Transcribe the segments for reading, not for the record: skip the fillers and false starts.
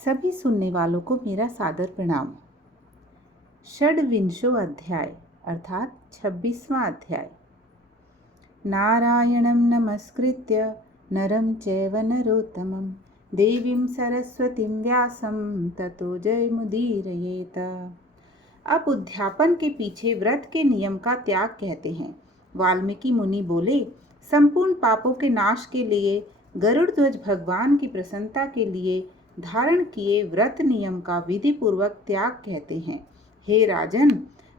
सभी सुनने वालों को मेरा सादर प्रणाम। षड्विंशो अध्याय अर्थात 26वां अध्याय। नारायणं नमस्कृत्य नरं चैव नरोत्तमं देवीं सरस्वतीं व्यासं ततो जयमुदीरयेत। अब उद्यापन के पीछे व्रत के नियम का त्याग कहते हैं। वाल्मीकि मुनि बोले, संपूर्ण पापों के नाश के लिए गरुड़ ध्वज भगवान की प्रसन्नता के लिए धारण किए व्रत नियम का विधि पूर्वक त्याग कहते हैं। हे राजन,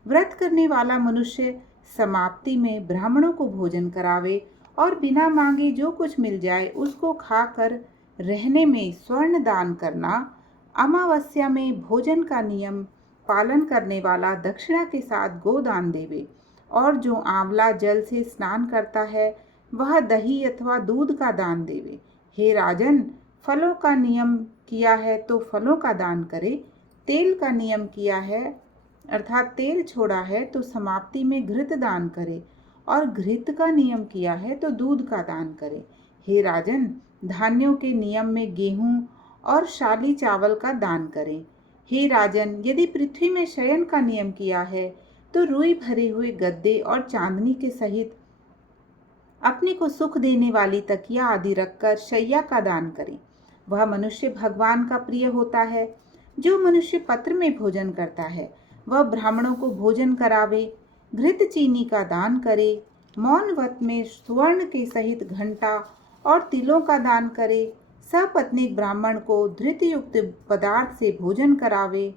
व्रत करने वाला मनुष्य समाप्ति में ब्राह्मणों को भोजन करावे और बिना मांगे जो कुछ मिल जाए उसको खाकर रहने में स्वर्ण दान करना, अमावस्या में भोजन का नियम पालन करने वाला दक्षिणा के साथ गोदान देवे, और जो आंवला जल से स्नान करता है वह दही अथवा दूध का दान देवे। हे राजन, फलों का नियम किया है तो फलों का दान करे, तेल का नियम किया है अर्थात तेल छोड़ा है तो समाप्ति में घृत दान करे, और घृत का नियम किया है तो दूध का दान करे। हे राजन, धान्यों के नियम में गेहूं और शाली चावल का दान करें। हे राजन, यदि पृथ्वी में शयन का नियम किया है तो रुई भरे हुए गद्दे और चांदनी के सहित अपने को सुख देने वाली तकिया आदि रखकर शैया का दान करें। वह मनुष्य भगवान का प्रिय होता है। जो मनुष्य पत्र में भोजन करता है वह ब्राह्मणों को भोजन करावे, घृत चीनी का दान करे, मौन व्रत में स्वर्ण के सहित घंटा और तिलों का दान करे, सपत्नीक ब्राह्मण को धृत युक्त पदार्थ से भोजन करावे।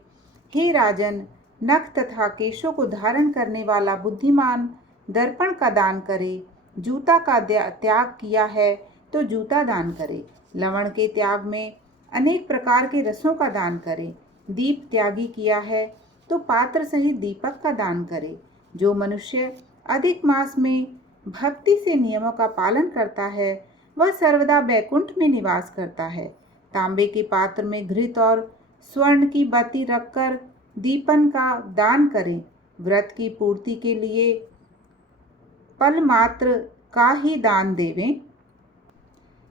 हे राजन, नख तथा केशों को धारण करने वाला बुद्धिमान दर्पण का दान करे, जूता का त्याग किया है तो जूता दान करे, लवण के त्याग में अनेक प्रकार के रसों का दान करे, दीप त्यागी किया है तो पात्र सहित दीपक का दान करे। जो मनुष्य अधिक मास में भक्ति से नियमों का पालन करता है वह सर्वदा बैकुंठ में निवास करता है। तांबे के पात्र में घृत और स्वर्ण की बत्ती रखकर दीपन का दान करे। व्रत की पूर्ति के लिए पल मात्र का ही दान देवें।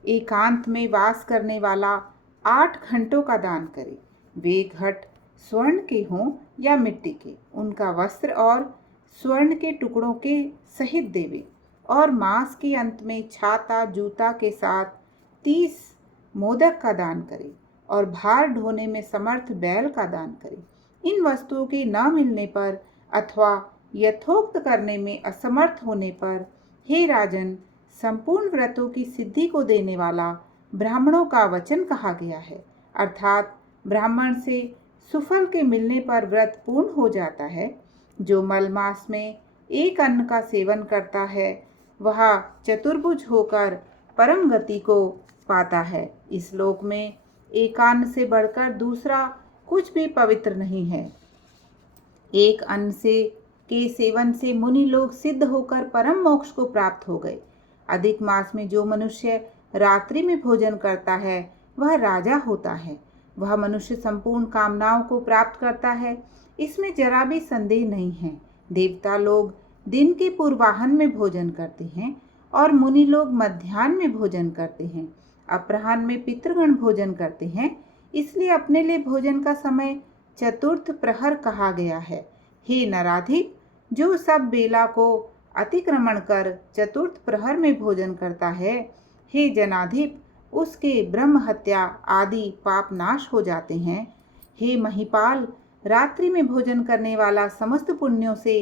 एकांत में वास करने वाला 8 घंटों का दान करे। वे घट स्वर्ण के हों या मिट्टी के, उनका वस्त्र और स्वर्ण के टुकड़ों के सहित देवे, और मास के अंत में छाता जूता के साथ 30 मोदक का दान करे, और भार ढोने में समर्थ बैल का दान करे। इन वस्तुओं के न मिलने पर अथवा यथोक्त करने में असमर्थ होने पर, हे राजन, संपूर्ण व्रतों की सिद्धि को देने वाला ब्राह्मणों का वचन कहा गया है, अर्थात ब्राह्मण से सुफल के मिलने पर व्रत पूर्ण हो जाता है। जो मल मास में एक अन्न का सेवन करता है वह चतुर्भुज होकर परम गति को पाता है। इस लोक में एक अन्न से बढ़कर दूसरा कुछ भी पवित्र नहीं है। एक अन्न से के सेवन से मुनि लोग सिद्ध होकर परम मोक्ष को प्राप्त हो गए। अधिक मास में जो मनुष्य रात्रि में भोजन करता है वह राजा होता है। वह मनुष्य संपूर्ण कामनाओं को प्राप्त करता है, इसमें जरा भी संदेह नहीं है। देवता लोग दिन के पूर्वाह्न में भोजन करते हैं और मुनि लोग मध्याह्न में भोजन करते हैं। अपराह्न में पितृगण भोजन करते हैं, इसलिए अपने लिए भोजन का समय चतुर्थ प्रहर कहा गया है। हे नराधिप, जो सब बेला को अतिक्रमण कर चतुर्थ प्रहर में भोजन करता है, हे जनाधिप, उसके ब्रह्म हत्या आदि पाप नाश हो जाते हैं। हे महिपाल, रात्रि में भोजन करने वाला समस्त पुण्यों से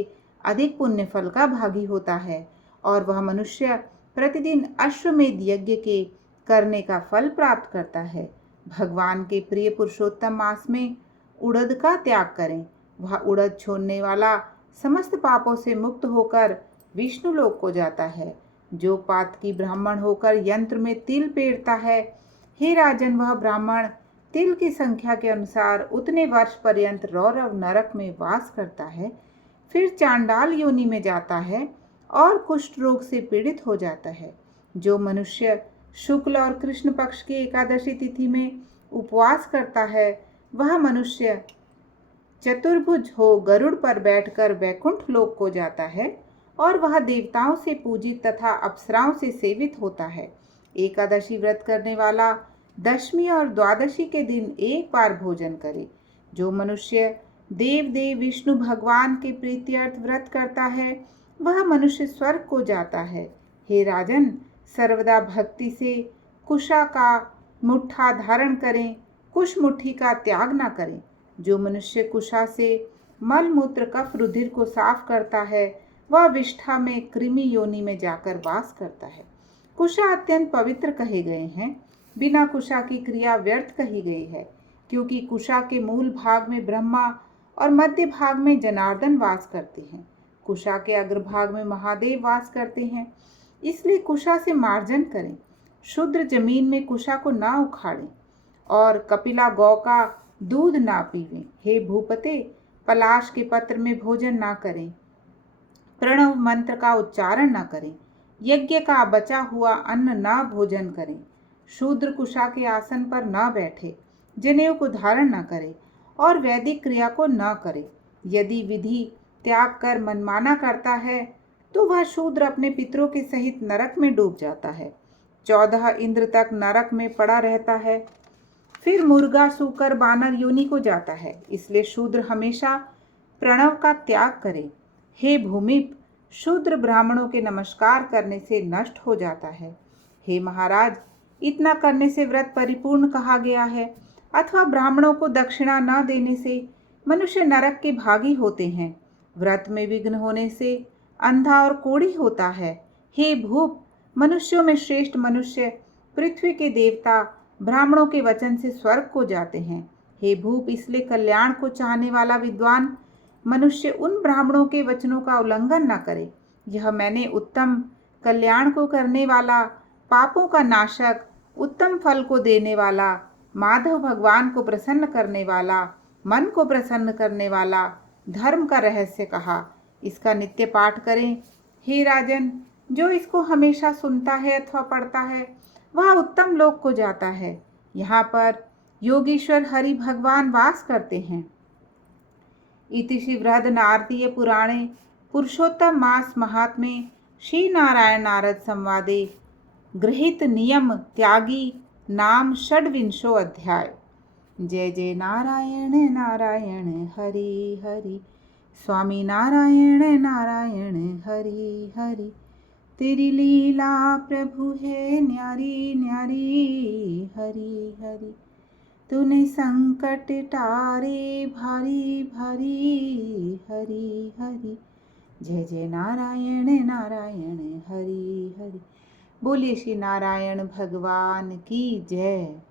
अधिक पुण्य फल का भागी होता है, और वह मनुष्य प्रतिदिन अश्वमेध यज्ञ के करने का फल प्राप्त करता है। भगवान के प्रिय पुरुषोत्तम मास में उड़द का त्याग करें। वह उड़द छोड़ने वाला समस्त पापों से मुक्त होकर विष्णु लोक को जाता है। जो पातकी ब्राह्मण होकर यंत्र में तिल पेरता है, हे राजन, वह ब्राह्मण तिल की संख्या के अनुसार उतने वर्ष पर्यंत रौरव नरक में वास करता है, फिर चांडाल योनि में जाता है और कुष्ठ रोग से पीड़ित हो जाता है। जो मनुष्य शुक्ल और कृष्ण पक्ष की एकादशी तिथि में उपवास करता है वह मनुष्य चतुर्भुज हो गरुड़ पर बैठकर वैकुंठ लोक को जाता है, और वह देवताओं से पूजित तथा अप्सराओं से सेवित होता है। एकादशी व्रत करने वाला दशमी और द्वादशी के दिन एक बार भोजन करे। जो मनुष्य देव देव विष्णु भगवान के प्रीत्यर्थ व्रत करता है वह मनुष्य स्वर्ग को जाता है। हे राजन, सर्वदा भक्ति से कुशा का मुट्ठा धारण करें, कुश मुट्ठी का त्याग न करें। जो मनुष्य कुशा से मल मूत्र कफ रुधिर को साफ करता है वह विष्ठा में कृमि योनि में जाकर वास करता है। कुशा अत्यंत पवित्र कहे गए हैं। बिना कुशा की क्रिया व्यर्थ कही गई है, क्योंकि कुशा के मूल भाग में ब्रह्मा और मध्य भाग में जनार्दन वास करते हैं। कुशा के अग्रभाग में महादेव वास करते हैं, इसलिए कुशा से मार्जन करें। शुद्र जमीन में कुशा को ना उखाड़ें और कपिला गौ का दूध ना पीवें। हे भूपते, पलाश के पत्र में भोजन ना करें, प्रणव मंत्र का उच्चारण ना करें, यज्ञ का बचा हुआ अन्न ना भोजन करें। शूद्र कुशा के आसन पर ना बैठे, जनेऊ को धारण न करे और वैदिक क्रिया को न करे। यदि विधि त्याग कर मनमाना करता है तो वह शूद्र अपने पितरों के सहित नरक में डूब जाता है। 14 इंद्र तक नरक में पड़ा रहता है, फिर मुर्गा सूकर बानर योनि को जाता है। इसलिए शूद्र हमेशा प्रणव का त्याग करे। हे भूमिप, शूद्र ब्राह्मणों के नमस्कार करने से नष्ट हो जाता है। हे महाराज, इतना करने से व्रत परिपूर्ण कहा गया है, अथवा ब्राह्मणों को दक्षिणा न देने से मनुष्य नरक के भागी होते हैं। व्रत में विघ्न होने से अंधा और कोढ़ी होता है। हे भूप, मनुष्यों में श्रेष्ठ मनुष्य पृथ्वी के देवता ब्राह्मणों के वचन से स्वर्ग को जाते हैं। हे भूप, इसलिए कल्याण को चाहने वाला विद्वान मनुष्य उन ब्राह्मणों के वचनों का उल्लंघन न करे। यह मैंने उत्तम कल्याण को करने वाला, पापों का नाशक, उत्तम फल को देने वाला, माधव भगवान को प्रसन्न करने वाला, मन को प्रसन्न करने वाला धर्म का रहस्य कहा। इसका नित्य पाठ करें। हे राजन, जो इसको हमेशा सुनता है अथवा पढ़ता है वह उत्तम लोक को जाता है। यहाँ पर योगीश्वर हरि भगवान वास करते हैं। इति श्री बृहद नारदीय पुराणे पुरुषोत्तम मास महात्म्ये श्री नारायण नारद संवादे गृहीत नियम त्यागी नाम षड्विंशो अध्याय। जय जय नारायण नारायण हरि हरि, स्वामी नारायण नारायण हरि हरि। तेरी लीला प्रभु है न्यारी न्यारी, हरि हरि। तूने संकट टारे भारी भारी, हरि हरि। जय जय नारायण नारायण हरि हरि। बोलिए श्री नारायण भगवान की जय।